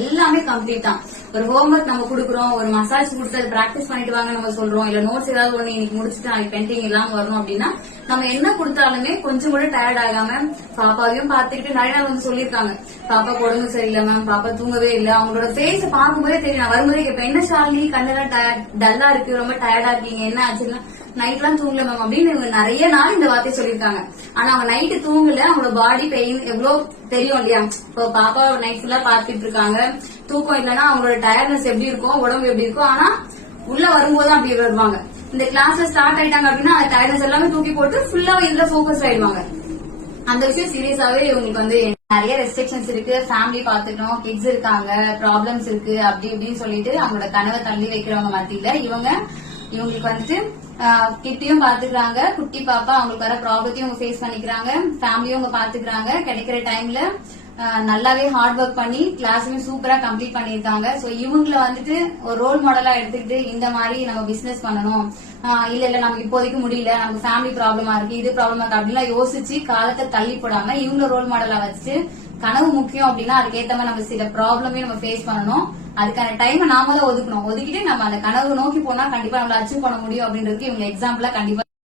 எல்லாமே கம்ப்ளீட் தான். ஒரு ஹோம்ஒர்க் நம்ம கொடுக்குறோம், ஒரு மசாஜ் கொடுத்து அதை பிராக்டிஸ் பண்ணிட்டு வாங்க நம்ம சொல்றோம், இல்ல நோட்ஸ் ஏதாவது ஒண்ணு இன்னைக்கு முடிச்சுட்டு நாளைக்கு பெயிண்டிங் இல்லாம வரணும் அப்படின்னா நம்ம என்ன கொடுத்தாலுமே கொஞ்சம் கூட டயர்ட் ஆகாம பாப்பாவையும் பாத்துக்கிட்டு நிறைய நாள் வந்து சொல்லியிருக்காங்க, பாப்பா உடம்பு சரியில்லை மேம், பாப்பா தூங்கவே இல்லை, அவங்களோட ஃபேஸ் பார்க்கும்போதே தெரியும். நான் வரும்போதே இப்ப என்ன ஷாலினி கண்ணெல்லாம் டல்லா இருக்கு, ரொம்ப டயர்டா இருக்கீங்க, என்ன ஆச்சுன்னா நைட் எல்லாம் தூங்கல மேம் அப்படின்னு இவங்க நிறைய நாள் இந்த வார்த்தையை சொல்லியிருக்காங்க. ஆனா அவங்க நைட்டு தூங்கல, அவங்களோட பாடி பெயின் எவ்வளவு தெரியும் இல்லையா. இப்போ பாப்பா நைட் ஃபுல்லா பாத்துட்டு இருக்காங்க, தூக்கம் இல்லைன்னா அவங்களோட டயர்ட்னஸ் எப்படி இருக்கும், உடம்பு எப்படி இருக்கும். ஆனா உள்ள வரும்போது அப்படி வருவாங்க. இந்த கிளாஸ்ல ஸ்டார்ட் ஆயிட்டாங்க அப்படின்னா அந்த டயர்ட்னஸ் எல்லாமே தூக்கி போட்டு ஃபுல்லா இதுல போக்கஸ் ஆயிடுவாங்க. அந்த விஷயம் சீரியஸாவே இவங்களுக்கு வந்து நிறைய ரெஸ்ட்ரிக்ஷன்ஸ் இருக்கு, ஃபேமிலி பாத்துக்கணும், கிட்ஸ் இருக்காங்க, ப்ராப்ளம்ஸ் இருக்கு அப்படி இப்படின்னு சொல்லிட்டு அவங்களோட கனவை தள்ளி வைக்கிறவங்க மத்தியில இவங்களுக்கு வந்துட்டு கிட்டியும் பாத்துக்கிறாங்க, குட்டி பாப்பா அவங்களுக்கு வர ப்ராப்ளத்தையும் அவங்க ஃபேஸ் பண்ணிக்கிறாங்க, ஃபேமிலியும் அவங்க பாத்துக்கிறாங்க. கிடைக்கிற டைம்ல நல்லாவே ஹார்ட் ஒர்க் பண்ணி கிளாஸுமே சூப்பரா கம்ப்ளீட் பண்ணிருக்காங்க. சோ இவங்கள வந்துட்டு ஒரு ரோல் மாடலா எடுத்துக்கிட்டு இந்த மாதிரி நம்ம பிசினஸ் பண்ணணும், இல்ல நமக்கு இப்போதைக்கு முடியல, நமக்கு ஃபேமிலி ப்ராப்ளமா இருக்கு, இது ப்ராப்ளமா இருக்கு அப்படின்லாம் யோசிச்சு காலத்தை தள்ளி போடாம இவங்க ரோல் மாடலா வச்சு கனவு முக்கியம் அப்படின்னா அதுக்கேற்ற மாதிரி நம்ம சில ப்ராப்ளமே நம்ம ஃபேஸ் பண்ணணும். அதுக்கான டைம் நாம தான் ஒதுக்கணும். ஒதுக்கிட்டு நம்ம அந்த கனவு நோக்கி போனா கண்டிப்பா நம்மள அச்சீவ் பண்ண முடியும் அப்படின்றதுக்கு இவங்க எக்ஸாம்பிளா கண்டிப்பா